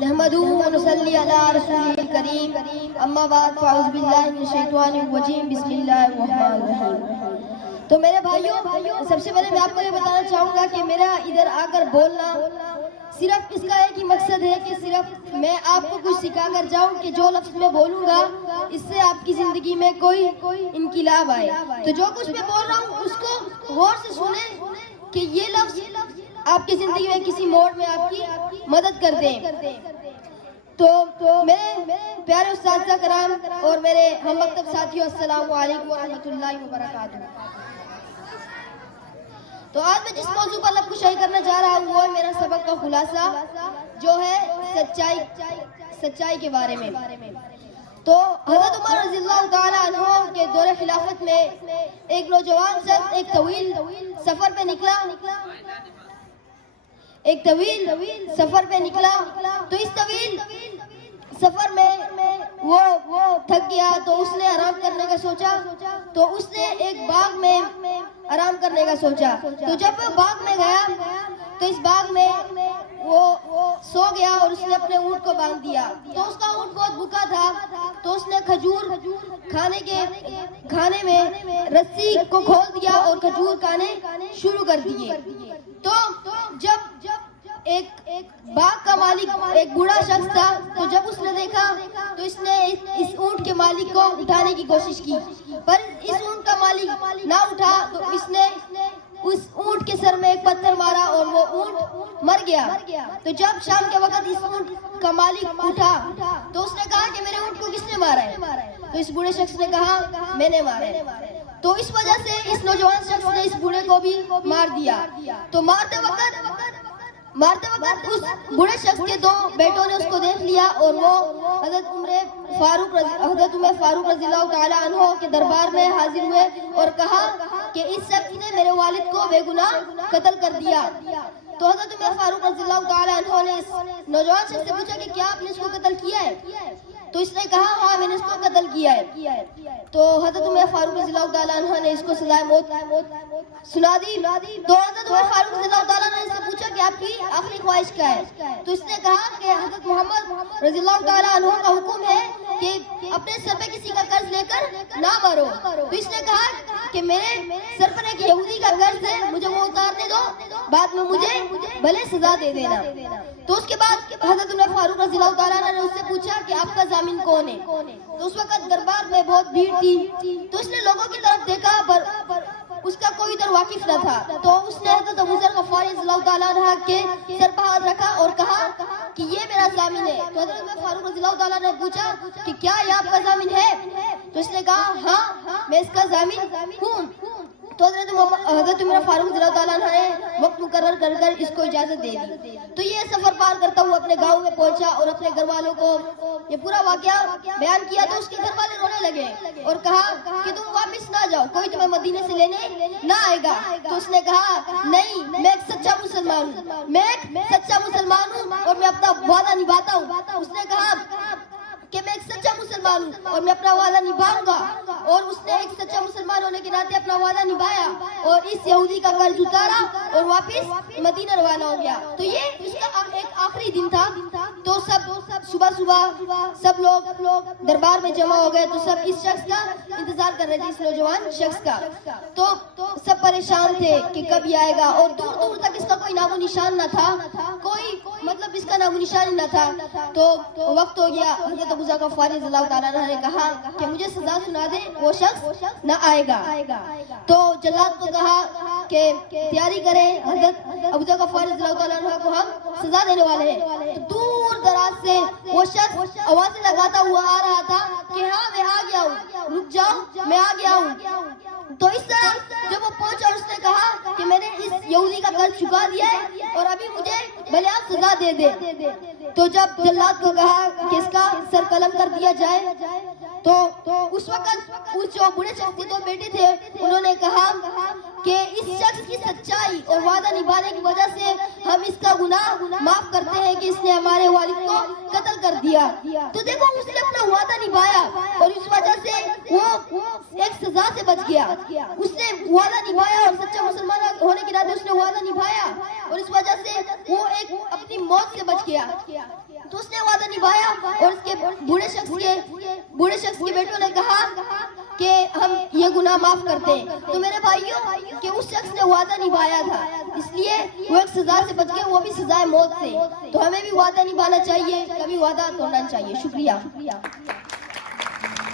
نحمدہ ونصلی علی رسولہ الکریم اما بعد فاعوذ باللہ من الشیطان الرجیم بسم اللہ الرحمن الرحیم۔ تو میرے بھائیوں، سب سے پہلے میں آپ کو یہ بتانا چاہوں گا کہ میرا ادھر آ کر بولنا صرف اس کا ایک ہی مقصد ہے کہ صرف میں آپ کو کچھ سکھا کر جاؤں کہ جو لفظ میں بولوں گا اس سے آپ کی زندگی میں کوئی انقلاب آئے۔ تو جو کچھ میں بول رہا ہوں اس کو غور سے سنیں کہ یہ لفظ آپ کی زندگی میں کسی موڑ میں آپ کی مدد کر دیں۔ تو میرے پیارے اساتذہ کرام اور میرے ہم مکتب ساتھیوں، السلام علیکم ورحمۃ اللہ وبرکاتہ۔ تو آج میں جس موضوع پر لفظ کرنا چاہ رہا ہوں وہ ہے میرا سبق کا خلاصہ، جو ہے سچائی کے بارے میں۔ تو حضرت عمر رضی اللہ تعالیٰ عنہ کے دور خلافت میں ایک نوجوان شخص ایک طویل سفر پہ نکلا تو اس طویل سفر میں وہ تھک گیا تو اس نے آرام کرنے کا سوچا، تو اس نے ایک باغ میں آرام کرنے کا سوچا۔ تو جب وہ باغ میں گیا تو اس باغ میں وہ سو گیا اور اس نے اپنے اونٹ کو باندھ دیا۔ تو اس کا اونٹ بہت بھوکا تھا تو اس نے کھجور کھانے میں رسی کو کھول دیا اور کھجور کھانے شروع کر دیے۔ تو جب ایک باغ کا مالک ایک بوڑھا شخص تھا، تو جب اس نے دیکھا تو اس نے اس اونٹ کے مالک کو اٹھانے کی کوشش کی، پر اس اونٹ کا مالک نہ اٹھا تو اس نے اس اونٹ کے سر میں ایک پتھر مارا اور وہ اونٹ مر گیا۔ تو جب شام کے وقت اس اونٹ کا مالک اٹھا تو اس نے کہا کہ میرے اونٹ کو کس نے مارا ہے؟ تو اس بوڑھے شخص نے کہا میں نے مارا ہے۔ تو اس وجہ سے اس نوجوان شخص نے اس بوڑھے کو بھی مار دیا۔ تو مارتے وقت اس بوڑھے شخص کے دو بیٹوں نے اس کو دیکھ لیا اور وہ حضرت عمر فاروق رضی اللہ تعالیٰ عنہ کے دربار میں حاضر ہوئے اور کہا کہ اس شخص نے میرے والد کو بے گناہ قتل کر دیا۔ تو حضرت عمر فاروق رضی اللہ تعالیٰ عنہ نے اس نوجوان شخص سے پوچھا کہ کیا آپ نے اس کو قتل کیا ہے؟ تو اس نے کہا ہاں میں نے اس کو قتل کیا ہے۔ تو حضرت عمر فاروق رضی اللہ تعالیٰ عنہ نے اس کو سزائے موت سنا دی۔ تو حضرت عمر فاروق رضی اللہ تعالیٰ نے اس سے پوچھا کہ آپ کی آخری خواہش کیا ہے؟ تو اس نے کہا کہ حضرت محمد رضی اللہ تعالیٰ عنہ کا حکم ہے کہ اپنے سر پہ کسی کا قرض لے کر نہ مرو۔ تو اس نے کہا کہ میرے سر پر ایک یہودی کا قرض ہے، مجھے وہ اتارنے دو، بعد میں مجھے بھلے سزا دے دینا۔ تو اس کے بعد حضرت عمر فاروق رضی اللہ تعالیٰ نے اس سے پوچھا کہ آپ کا ضامن کون ہے؟ تو اس وقت دربار میں بہت بھیڑ تھی تو اس نے لوگوں کی طرف دیکھا پر اس کا کوئی ادھر واقف نہ تھا۔ تو اس نے حضرت ابو ذر غفاری رضی اللہ تعالیٰ عنہ کے سر پر ہاتھ رکھا اور کہا کہ یہ میرا ضامن ہے۔ تو حضرت عمر فاروق رضی اللہ تعالیٰ نے پوچھا کہ کیا یہ آپ کا ضامن ہے؟ تو اس نے کہا ہاں میں اس کا ضامن ہوں۔ تو حضرت عمر فاروق رضی اللہ تعالیٰ عنہ نے وقت مقرر کر اس کو اجازت دے دی۔ تو یہ سفر پار کرتا ہوا اپنے گاؤں میں پہنچا اور اپنے گھر والوں کو یہ پورا واقعہ بیان کیا۔ تو اس کے گھر والے رونے لگے اور کہا کہ تم واپس نہ جاؤ، کوئی تمہیں مدینے سے لینے نہ آئے گا۔ تو اس نے کہا نہیں، میں ایک سچا مسلمان ہوں اور میں اپنا وعدہ نبھاتا ہوں۔ اس نے کہا کہ میں ایک سچا مسلمان ہوں اور میں اپنا وعدہ نبھاؤں گا، اور اس نے ایک سچا مسلمان ہونے کے ناطے اپنا وعدہ نبھایا اور اس یہودی کا قرض اتارا اور واپس مدینہ روانہ ہو گیا۔ تو یہ اس کا ایک آخری دن تھا۔ تو صبح سب لوگ دربار میں جمع ہو گئے، تو سب اس شخص کا انتظار کر رہے تھے، اس نوجوان شخص کا۔ تو سب پریشان تھے کہ کب یہ آئے گا، اور دور دور تک اس کا کوئی نام و نشان نہ تھا، کوئی مطلب اس کا نام و نشان نہ تھا۔ تو وقت ہو گیا، حضرت ابو ذر غفاری رضی اللہ تعالیٰ عنہ نے کہا کہ مجھے سزا سنا دے، وہ شخص نہ آئے گا۔ تو جلاد کو کہا کہ تیاری کریں، حضرت ابو ذر غفاری رضی اللہ تعالیٰ عنہ کو ہم سزا دینے والے ہیں۔ تو دور دراز سے وہ شخص آوازیں لگاتا ہوا آ رہا تھا کہ ہاں میں آ گیا ہوں، رک جاؤ میں آ گیا ہوں۔ تو اس طرح جب وہ پہنچا اس نے کہا کہ میں نے اس یہودی کا قرض چکا دیا ہے اور ابھی مجھے بھلے آپ سزا دے دے۔ تو جب جلاد کو کہا کہ اس کا سر قلم کر دیا جائے، تو اس وقت اس جو بڑے شخص کے دو بیٹے تھے انہوں نے کہا کہ اس شخص کی سچائی اور وعدہ نبھانے کی وجہ سے ہم اس کا گناہ معاف کرتے ہیں کہ اس نے ہمارے والد کو قتل کر دیا۔ تو دیکھو اس نے اپنا وعدہ نبھایا اور اس وجہ سے وہ ایک سزا سے بچ گیا۔ اس نے وعدہ نبھایا اور سچا مسلمان ہونے کے ناطے اس نے وعدہ نبھایا اور اس وجہ سے وہ ایک اپنی موت سے بچ گیا۔ تو اس نے وعدہ نبھایا اور اس کے بوڑھے شخص کے بیٹوں نے کہا کہ ہم یہ گناہ معاف کرتے ہیں. تو میرے بھائیوں کہ اس شخص نے وعدہ نبھایا تھا اس لیے وہ ایک سزا سے بچ گئے, وہ بھی سزائے موت سے. تو ہمیں بھی وعدہ نبھانا چاہیے, کبھی وعدہ توڑنا چاہیے. شکریہ.